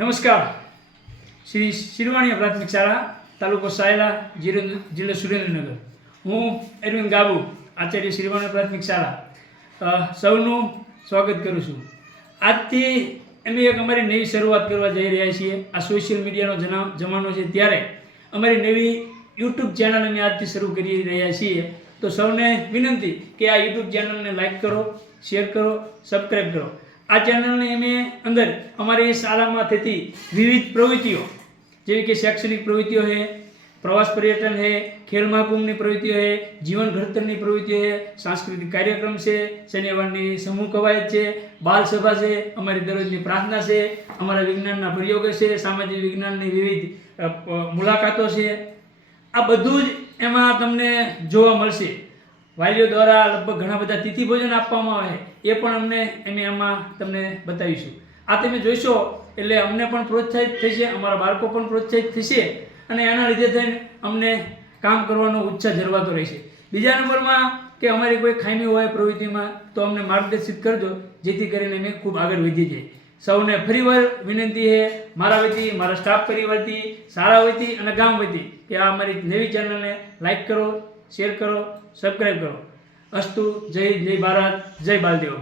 નમસ્કાર. શ્રી શિરવાણીયા પ્રાથમિક શાળા, તાલુકો સાયલા, જિલ્લો સુરેન્દ્રનગર. હું અરવિંદ ગાબુ, આચાર્ય શિરવાણીયા પ્રાથમિક શાળા, સૌનું સ્વાગત કરું છું. આજથી અમે એક અમારી નવી શરૂઆત કરવા જઈ રહ્યા છીએ. આ સોશિયલ મીડિયાનો જમાનો છે, ત્યારે અમારી નવી યુટ્યુબ ચેનલ અમે આજથી શરૂ કરી રહ્યા છીએ. તો સૌને વિનંતી કે આ યુટ્યુબ ચેનલને લાઈક કરો, શેર કરો, સબસ્ક્રાઈબ કરો. આ ચેનલને અમે અંદર અમારી શાળામાં થતી વિવિધ પ્રવૃત્તિઓ જેવી કે શૈક્ષણિક પ્રવૃત્તિઓ છે, પ્રવાસ પર્યટન છે, ખેલ મહાકુંભની પ્રવૃત્તિઓ છે, જીવન ઘડતરની પ્રવૃત્તિઓ છે, સાંસ્કૃતિક કાર્યક્રમ છે, શનિવારની સમૂહ કવાયત છે, બાલ સભા છે, અમારી દરરોજની પ્રાર્થના છે, અમારા વિજ્ઞાનના પ્રયોગો છે, સામાજિક વિજ્ઞાનની વિવિધ મુલાકાતો છે. આ બધું જ એમાં તમને જોવા મળશે. વાલીઓ દ્વારા લગભગ ઘણા બધા તિથિ ભોજન આપવામાં આવે એ પણ અમે એમાં તમને બતાવીશું. આ તમે જોઈશો એટલે અમને પણ પ્રોત્સાહિત થશે, અમારા બાળકો પણ પ્રોત્સાહિત થશે અને એના લીધે થઈને અમને કામ કરવાનો ઉત્સાહ જળવાતો રહેશે. બીજા નંબરમાં કે અમારી કોઈ ખામી હોય પ્રવૃત્તિમાં તો અમને માર્ગદર્શિત કરજો, જેથી કરીને અમે ખૂબ આગળ વધી જઈએ. સૌને ફરીવાર વિનંતી છે, મારા વતી, મારા સ્ટાફ પરિવારથી, શાળા વતી અને ગામ વતી, કે આ અમારી નવી ચેનલને લાઈક કરો, શેર કરો, સબસ્ક્રાઈબ કરો. અસ્તુ. જય ભારત, જય બાલદેવ.